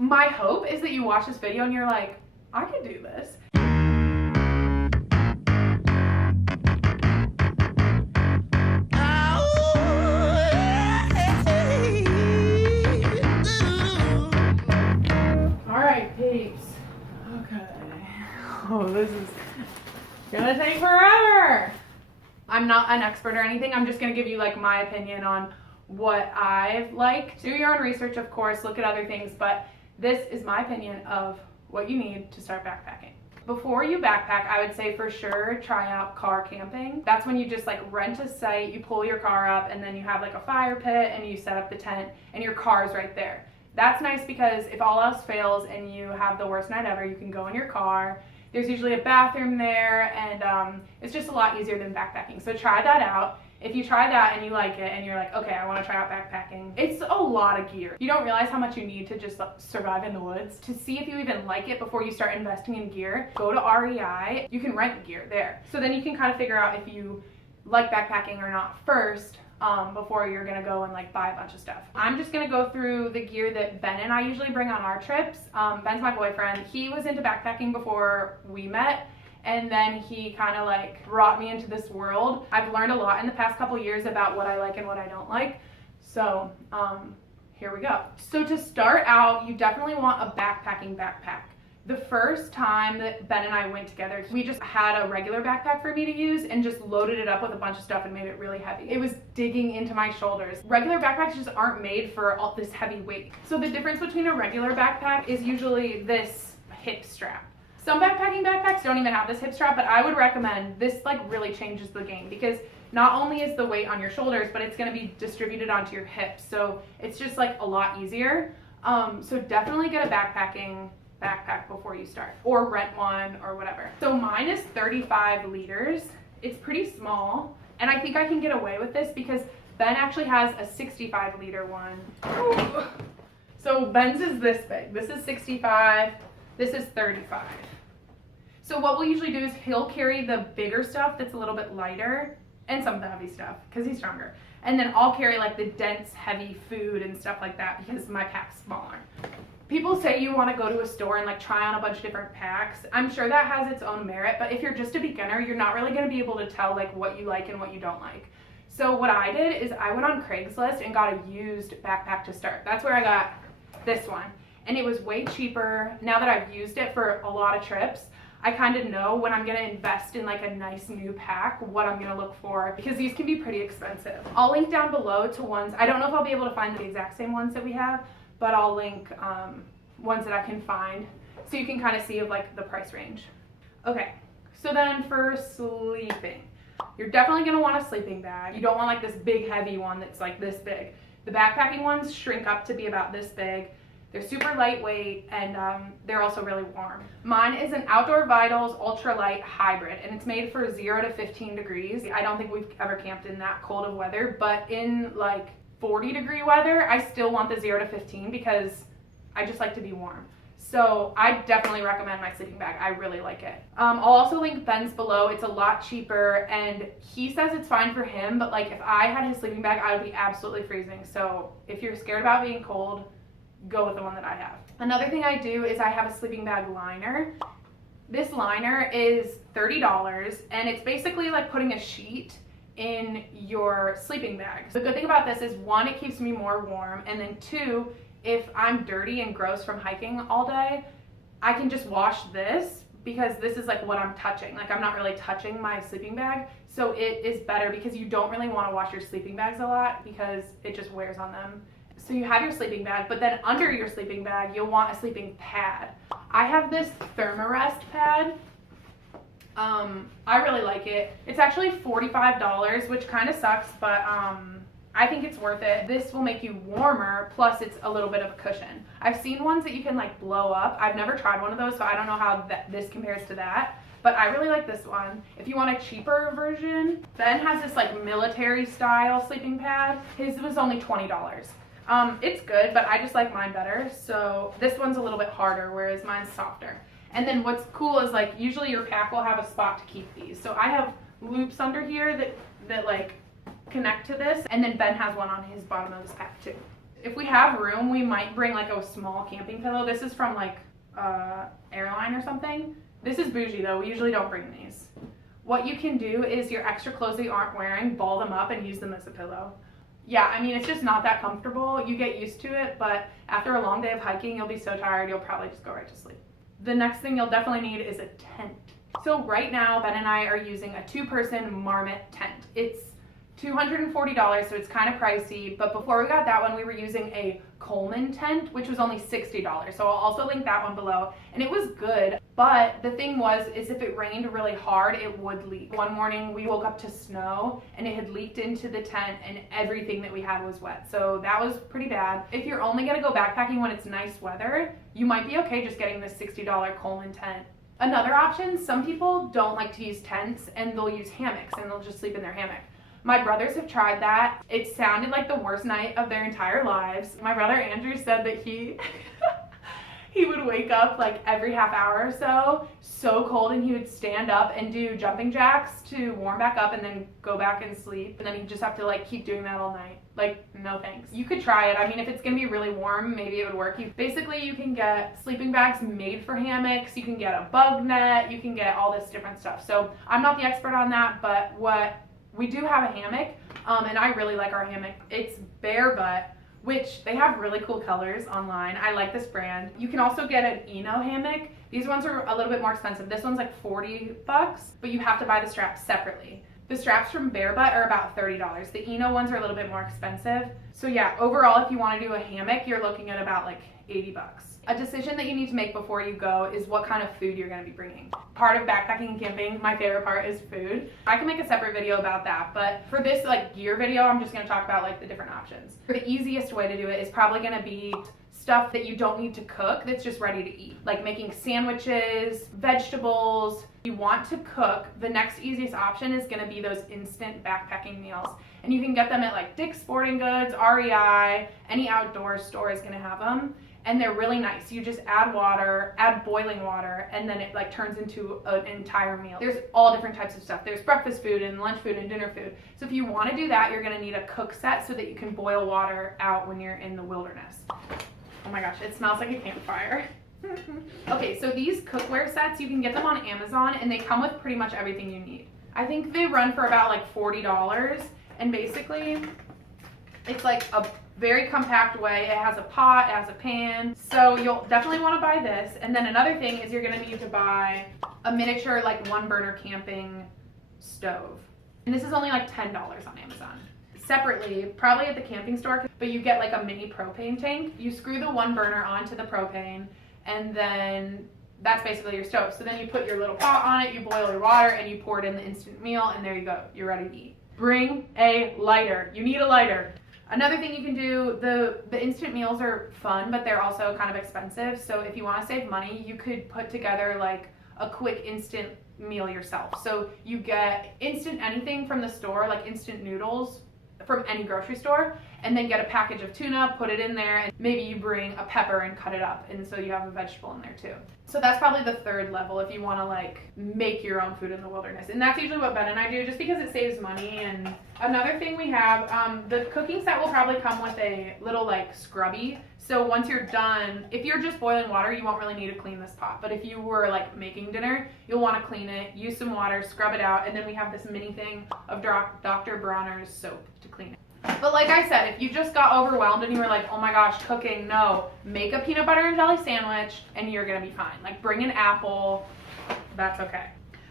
My hope is that you watch this video and you're like, I could do this. Alright, peeps. Okay. Oh, this is gonna take forever. I'm not an expert or anything. I'm just gonna give you like my opinion on what I've liked. Do your own research, of course, look at other things, but this is my opinion of what you need to start backpacking. Before you backpack, I would say for sure try out car camping. That's when you just like rent a site, you pull your car up, and then you have like a fire pit and you set up the tent and your car's right there. That's nice because if all else fails and you have the worst night ever, you can go in your car. There's usually a bathroom there, and it's just a lot easier than backpacking. So try that out. If you try that and you like it and you're like, okay, I want to try out backpacking, it's a lot of gear. You don't realize how much you need to just survive in the woods. To see if you even like it before you start investing in gear, go to REI. You can rent gear there. So then you can kind of figure out if you like backpacking or not first before you're gonna go and like buy a bunch of stuff. I'm just gonna go through the gear that Ben and I usually bring on our trips. Ben's my boyfriend. He was into backpacking before we met, and then he kind of like brought me into this world. I've learned a lot in the past couple years about what I like and what I don't like. So here we go. So to start out, you definitely want a backpacking backpack. The first time that Ben and I went together, we just had a regular backpack for me to use and just loaded it up with a bunch of stuff and made it really heavy. It was digging into my shoulders. Regular backpacks just aren't made for all this heavy weight. So the difference between a regular backpack is usually this hip strap. Some backpacks don't even have this hip strap, but I would recommend this. Like really changes the game because not only is the weight on your shoulders, but it's going to be distributed onto your hips. So it's just like a lot easier. So definitely get a backpack before you start, or rent one or whatever. So mine is 35 liters. It's pretty small, and I think I can get away with this because Ben actually has a 65 liter one. Ooh. So Ben's is this big. This is 65. This is 35. So what we'll usually do is he'll carry the bigger stuff that's a little bit lighter and some of the heavy stuff because he's stronger. And then I'll carry like the dense, heavy food and stuff like that because my pack's smaller. People say you want to go to a store and like try on a bunch of different packs. I'm sure that has its own merit, but if you're just a beginner, you're not really going to be able to tell like what you like and what you don't like. So what I did is I went on Craigslist and got a used backpack to start. That's where I got this one. And it was way cheaper. Now that I've used it for a lot of trips, I kind of know when I'm going to invest in like a nice new pack, what I'm going to look for, because these can be pretty expensive. I'll link down below to ones. I don't know if I'll be able to find the exact same ones that we have, but I'll link ones that I can find so you can kind of see of like the price range. Okay, so then for sleeping, you're definitely going to want a sleeping bag. You don't want like this big heavy one that's like this big. The backpacking ones shrink up to be about this big. They're super lightweight, and they're also really warm. Mine is an Outdoor Vitals ultralight hybrid, and it's made for 0 to 15 degrees. I don't think we've ever camped in that cold of weather, but in like 40-degree weather, I still want the 0 to 15 because I just like to be warm. So I definitely recommend my sleeping bag. I really like it. I'll also link Ben's below. It's a lot cheaper, and he says it's fine for him, but like if I had his sleeping bag, I would be absolutely freezing. So if you're scared about being cold, go with the one that I have. Another thing I do is I have a sleeping bag liner. This liner is $30, and it's basically like putting a sheet in your sleeping bag. The good thing about this is, one, it keeps me more warm, and then two, if I'm dirty and gross from hiking all day, I can just wash this because this is like what I'm touching. Like I'm not really touching my sleeping bag, so it is better because you don't really want to wash your sleeping bags a lot because it just wears on them. So you have your sleeping bag, but then under your sleeping bag, you'll want a sleeping pad. I have this Thermarest pad. I really like it. It's actually $45, which kind of sucks, but I think it's worth it. This will make you warmer, plus it's a little bit of a cushion. I've seen ones that you can like blow up. I've never tried one of those, so I don't know how this compares to that. But I really like this one. If you want a cheaper version, Ben has this like military style sleeping pad. His was only $20. It's good, but I just like mine better. So this one's a little bit harder, whereas mine's softer. And then what's cool is like usually your pack will have a spot to keep these. So I have loops under here that like connect to this, and then Ben has one on his bottom of his pack too. If we have room, we might bring like a small camping pillow. This is from like airline or something. This is bougie though. We usually don't bring these. What you can do is your extra clothes that you aren't wearing, ball them up and use them as a pillow. Yeah, I mean, it's just not that comfortable. You get used to it, but after a long day of hiking, you'll be so tired, you'll probably just go right to sleep. The next thing you'll definitely need is a tent. So right now, Ben and I are using a 2-person Marmot tent. It's $240, so it's kind of pricey, but before we got that one, we were using a Coleman tent, which was only $60. So I'll also link that one below, and it was good, but the thing is if it rained really hard, it would leak. One morning we woke up to snow, and it had leaked into the tent, and everything that we had was wet, so that was pretty bad. If you're only gonna go backpacking when it's nice weather, you might be okay just getting this $60 Coleman tent. Another option, some people don't like to use tents, and they'll use hammocks, and they'll just sleep in their hammock. My brothers have tried that. It sounded like the worst night of their entire lives. My brother Andrew said that he would wake up like every half hour or so cold, and he would stand up and do jumping jacks to warm back up and then go back and sleep. And then he'd just have to like keep doing that all night. Like, no thanks. You could try it. I mean, if it's gonna be really warm, maybe it would work. Basically, you can get sleeping bags made for hammocks. You can get a bug net. You can get all this different stuff. So I'm not the expert on that, but we do have a hammock, and I really like our hammock. It's Bare Butt, which they have really cool colors online. I like this brand. You can also get an Eno hammock. These ones are a little bit more expensive. This one's like $40, but you have to buy the straps separately. The straps from Bare Butt are about $30. The Eno ones are a little bit more expensive. So yeah, overall, if you want to do a hammock, you're looking at about like $80. A decision that you need to make before you go is what kind of food you're going to be bringing. Part of backpacking and camping, my favorite part, is food. I can make a separate video about that, but for this like gear video, I'm just going to talk about like the different options. The easiest way to do it is probably going to be stuff that you don't need to cook, that's just ready to eat, like making sandwiches, vegetables. If you want to cook, the next easiest option is going to be those instant backpacking meals, and you can get them at like Dick's Sporting Goods, REI, any outdoor store is going to have them. And they're really nice. You just add water, add boiling water, and then it like turns into an entire meal. There's all different types of stuff. There's breakfast food and lunch food and dinner food. So if you want to do that, you're going to need a cook set so that you can boil water out when you're in the wilderness. Oh my gosh, it smells like a campfire. Okay, so these cookware sets, you can get them on Amazon, and they come with pretty much everything you need. I think they run for about like $40, and basically it's like a very compact way. It has a pot, it has a pan, so you'll definitely want to buy this. And then another thing is you're going to need to buy a miniature like 1-burner camping stove, and this is only like $10 on Amazon. Separately, probably at the camping store, but you get like a mini propane tank. You screw the 1-burner onto the propane, and then that's basically your stove. So then you put your little pot on it, you boil your water, and you pour it in the instant meal, and there you go, you're ready to eat. Bring a lighter. You need a lighter. Another thing you can do, the instant meals are fun, but they're also kind of expensive. So if you want to save money, you could put together like a quick instant meal yourself. So you get instant anything from the store, like instant noodles from any grocery store, and then get a package of tuna, put it in there, and maybe you bring a pepper and cut it up, and so you have a vegetable in there too. So that's probably the third level if you want to like make your own food in the wilderness, and that's usually what Ben and I do just because it saves money. And another thing we have, the cooking set will probably come with a little like scrubby, so once you're done, if you're just boiling water, you won't really need to clean this pot, but if you were like making dinner, you'll want to clean it, use some water, scrub it out, and then we have this mini thing of Dr. Bronner's soap to clean it. But like I said, if you just got overwhelmed and you were like, oh my gosh, cooking, no, make a peanut butter and jelly sandwich and you're gonna be fine. Like bring an apple, that's okay.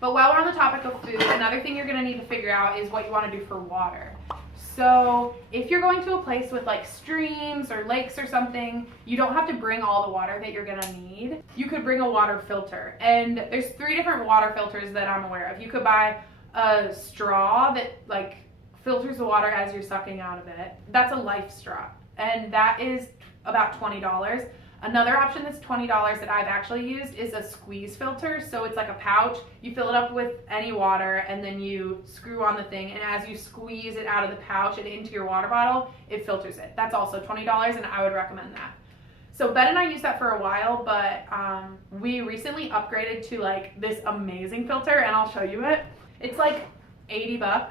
But while we're on the topic of food, another thing you're gonna need to figure out is what you wanna do for water. So if you're going to a place with like streams or lakes or something, you don't have to bring all the water that you're gonna need. You could bring a water filter, and there's 3 different water filters that I'm aware of. You could buy a straw that like filters the water as you're sucking out of it. That's a life straw, and that is about $20. Another option that's $20 that I've actually used is a squeeze filter. So it's like a pouch, you fill it up with any water, and then you screw on the thing, and as you squeeze it out of the pouch and into your water bottle, it filters it. That's also $20, and I would recommend that. So Ben and I used that for a while, but we recently upgraded to like this amazing filter, and I'll show you it. It's like $80,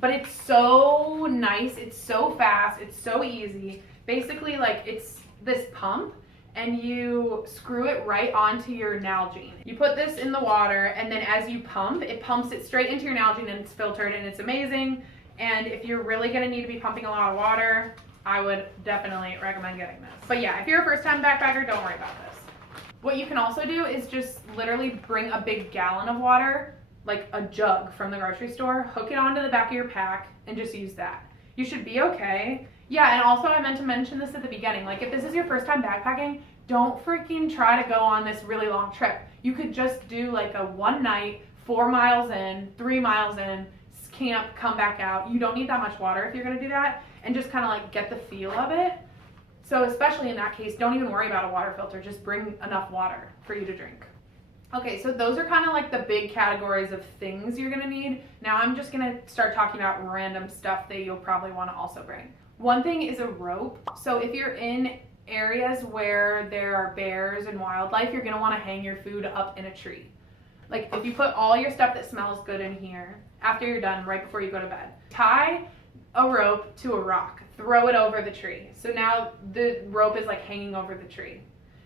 but it's so nice, it's so fast, it's so easy. basically like it's this pump and you screw it right onto your Nalgene. You put this in the water and then as you pump, it pumps it straight into your Nalgene and it's filtered and it's amazing. And if you're really gonna need to be pumping a lot of water, I would definitely recommend getting this. But yeah, if you're a first-time backpacker, don't worry about this. What you can also do is just literally bring a big gallon of water, like a jug from the grocery store, hook it onto the back of your pack, and just use that. You should be okay. Yeah, and also I meant to mention this at the beginning. Like if this is your first time backpacking, don't freaking try to go on this really long trip. You could just do like a one night, 4 miles in, 3 miles in, camp, come back out. You don't need that much water if you're gonna do that, and just kind of like get the feel of it. So especially in that case, don't even worry about a water filter. Just bring enough water for you to drink. Okay, so those are kind of like the big categories of things you're gonna need. Now I'm just gonna start talking about random stuff that you'll probably wanna also bring. One thing is a rope. So if you're in areas where there are bears and wildlife, you're gonna wanna hang your food up in a tree. Like if you put all your stuff that smells good in here, after you're done, right before you go to bed, tie a rope to a rock, throw it over the tree. So now the rope is like hanging over the tree.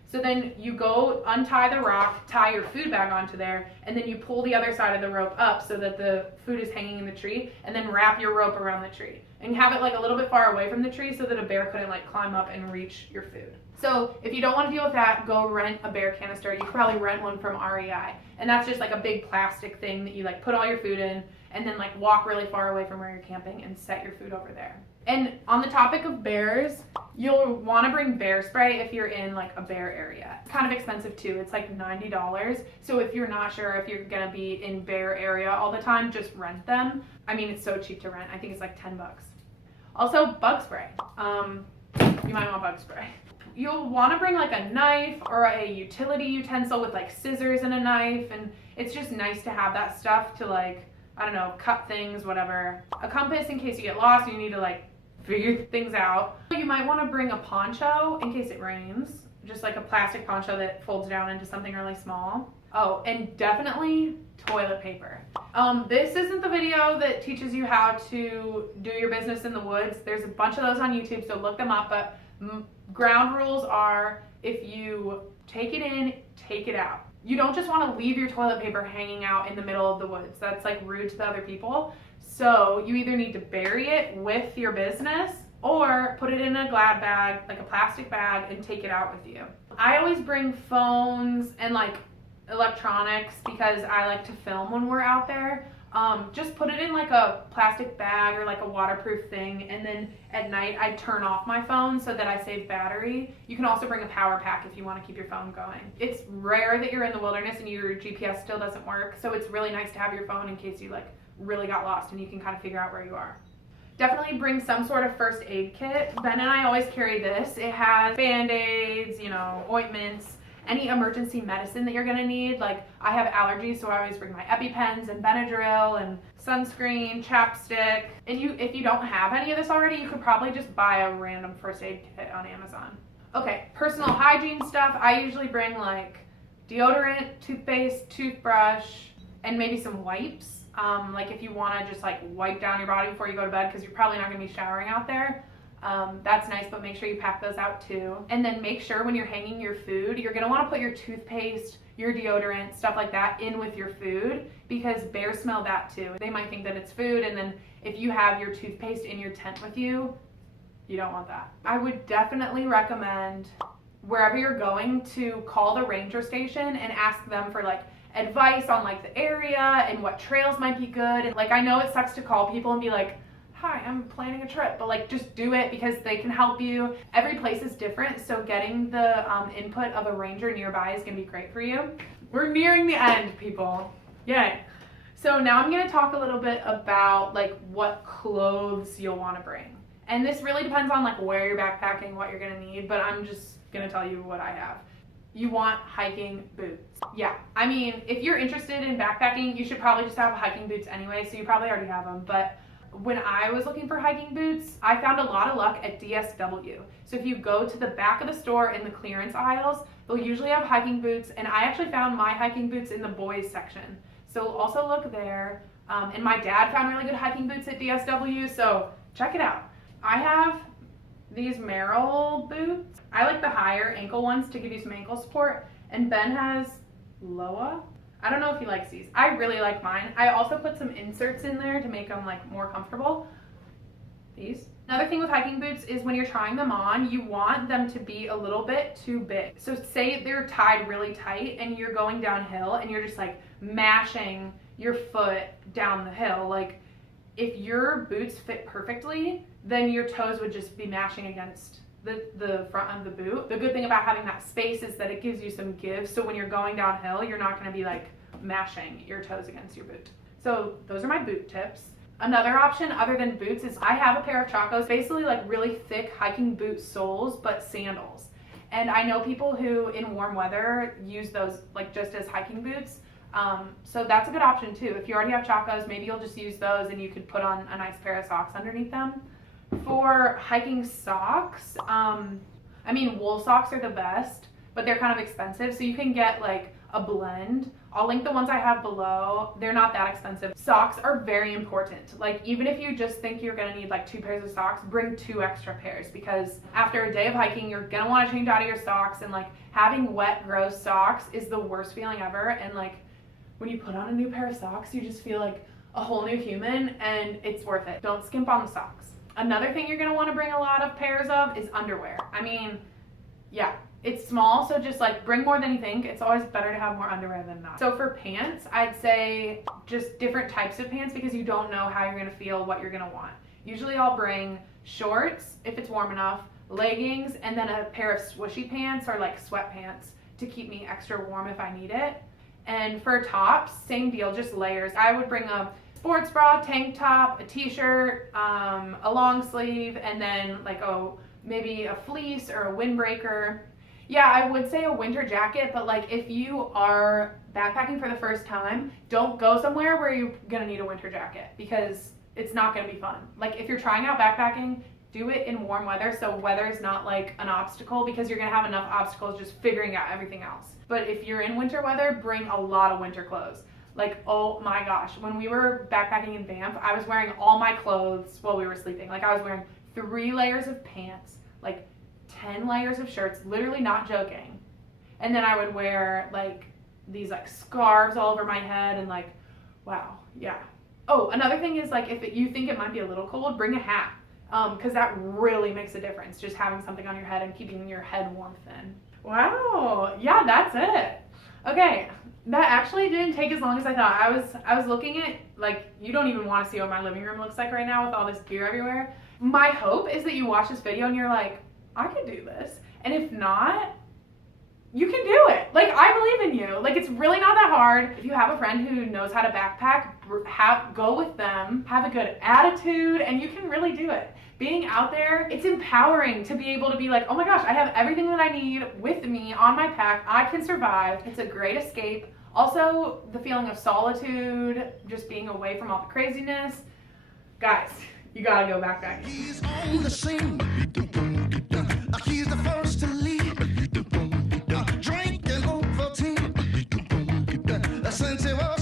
So then you go untie the rock, tie your food bag onto there, and then you pull the other side of the rope up so that the food is hanging in the tree, and then wrap your rope around the tree. And have it like a little bit far away from the tree so that a bear couldn't like climb up and reach your food. So if you don't want to deal with that, go rent a bear canister. You could probably rent one from REI. And that's just like a big plastic thing that you like put all your food in and then like walk really far away from where you're camping and set your food over there. And on the topic of bears, you'll want to bring bear spray if you're in like a bear area. It's kind of expensive too. It's like $90. So if you're not sure if you're going to be in bear area all the time, just rent them. I mean, it's so cheap to rent. I think it's like 10 bucks. Also, bug spray. You might want bug spray. You'll want to bring like a knife or a utility utensil with like scissors and a knife, and it's just nice to have that stuff to like, I don't know, cut things, whatever. A compass in case you get lost and you need to like figure things out. You might want to bring a poncho in case it rains, just like a plastic poncho that folds down into something really small. Oh, and definitely toilet paper. This isn't the video that teaches you how to do your business in the woods. There's a bunch of those on YouTube, so look them up, but ground rules are if you take it in, take it out. You don't just want to leave your toilet paper hanging out in the middle of the woods. That's like rude to the other people. So you either need to bury it with your business or put it in a glad bag, like a plastic bag, and take it out with you. I always bring phones and like electronics because I like to film when we're out there. Just put it in like a plastic bag or like a waterproof thing, and then at night I turn off my phone so that I save battery. You can also bring a power pack if you want to keep your phone going. It's rare that you're in the wilderness and your GPS still doesn't work, so it's really nice to have your phone in case you like really got lost and you can kind of figure out where you are. Definitely bring some sort of first aid kit. Ben and I always carry this. It has Band-Aids, you know, ointments, any emergency medicine that you're gonna need. Like I have allergies, so I always bring my EpiPens and Benadryl and sunscreen, chapstick. And if you don't have any of this already, you could probably just buy a random first aid kit on Amazon. Okay, personal hygiene stuff. I usually bring like deodorant, toothpaste, toothbrush, and maybe some wipes. Like if you wanna just like wipe down your body before you go to bed, because you're probably not gonna be showering out there. That's nice, but make sure you pack those out too. And then make sure when you're hanging your food, you're gonna wanna put your toothpaste, your deodorant, stuff like that in with your food, because bears smell that too. They might think that it's food, and then if you have your toothpaste in your tent with you, you don't want that. I would definitely recommend wherever you're going to call the ranger station and ask them for like advice on like the area and what trails might be good. And like, I know it sucks to call people and be like, hi, I'm planning a trip, but like just do it because they can help you. Every place is different, so getting the input of a ranger nearby is gonna be great for you. We're nearing the end, people. Yay. So now I'm gonna talk a little bit about like what clothes you'll wanna bring. And this really depends on like where you're backpacking, what you're gonna need, but I'm just gonna tell you what I have. You want hiking boots. Yeah, I mean, if you're interested in backpacking, you should probably just have hiking boots anyway, so you probably already have them, but when I was looking for hiking boots, I found a lot of luck at DSW. So if you go to the back of the store in the clearance aisles, they'll usually have hiking boots, and I actually found my hiking boots in the boys section. So also look there. And my dad found really good hiking boots at DSW, so check it out. I have these Merrill boots. I like the higher ankle ones to give you some ankle support. And Ben has Loa. I don't know if he likes these. I really like mine. I also put some inserts in there to make them like more comfortable. These. Another thing with hiking boots is when you're trying them on, you want them to be a little bit too big. So say they're tied really tight and you're going downhill and you're just like mashing your foot down the hill. Like if your boots fit perfectly, then your toes would just be mashing against the front of the boot. The good thing about having that space is that it gives you some give. So when you're going downhill, you're not going to be like mashing your toes against your boot. So those are my boot tips. Another option other than boots is I have a pair of Chacos, basically like really thick hiking boot soles, but sandals. And I know people who in warm weather use those like just as hiking boots. So that's a good option too. If you already have Chacos, maybe you'll just use those and you could put on a nice pair of socks underneath them. For hiking socks, I mean wool socks are the best, but they're kind of expensive. So you can get like a blend. I'll link the ones I have below. They're not that expensive. Socks are very important. Like even if you just think you're gonna need like 2 pairs of socks, bring 2 extra pairs, because after a day of hiking, you're gonna wanna change out of your socks, and like having wet, gross socks is the worst feeling ever. And like when you put on a new pair of socks, you just feel like a whole new human, and it's worth it. Don't skimp on the socks. Another thing you're gonna wanna bring a lot of pairs of is underwear. I mean, yeah. It's small, so just like bring more than you think. It's always better to have more underwear than not. So for pants, I'd say just different types of pants, because you don't know how you're gonna feel, what you're gonna want. Usually I'll bring shorts if it's warm enough, leggings, and then a pair of swooshy pants or like sweatpants to keep me extra warm if I need it. And for tops, same deal, just layers. I would bring a sports bra, tank top, a t-shirt, a long sleeve, and then like maybe a fleece or a windbreaker. Yeah, I would say a winter jacket, but like if you are backpacking for the first time, don't go somewhere where you're gonna need a winter jacket, because it's not gonna be fun. Like if you're trying out backpacking, do it in warm weather, so weather is not like an obstacle, because you're gonna have enough obstacles just figuring out everything else. But if you're in winter weather, bring a lot of winter clothes. Like, oh my gosh, when we were backpacking in Banff, I was wearing all my clothes while we were sleeping. Like I was wearing 3 layers of pants, like 10 layers of shirts, literally not joking. And then I would wear like these like scarves all over my head, and like, wow, yeah. Oh, another thing is like if you think it might be a little cold, bring a hat, because that really makes a difference, just having something on your head and keeping your head warm then. Wow, yeah, that's it. Okay, that actually didn't take as long as I thought. I was looking at, like, you don't even want to see what my living room looks like right now with all this gear everywhere. My hope is that you watch this video and you're like, I could do this. And if not, you can do it. Like, I believe in you. Like, it's really not that hard. If you have a friend who knows how to backpack, go with them, have a good attitude, and you can really do it. Being out there, it's empowering to be able to be like, oh my gosh, I have everything that I need with me on my pack. I can survive. It's a great escape. Also, the feeling of solitude, just being away from all the craziness. Guys, you gotta go backpacking. He's on the scene. He's the first to leave. Drinking Ovaltine. Since he was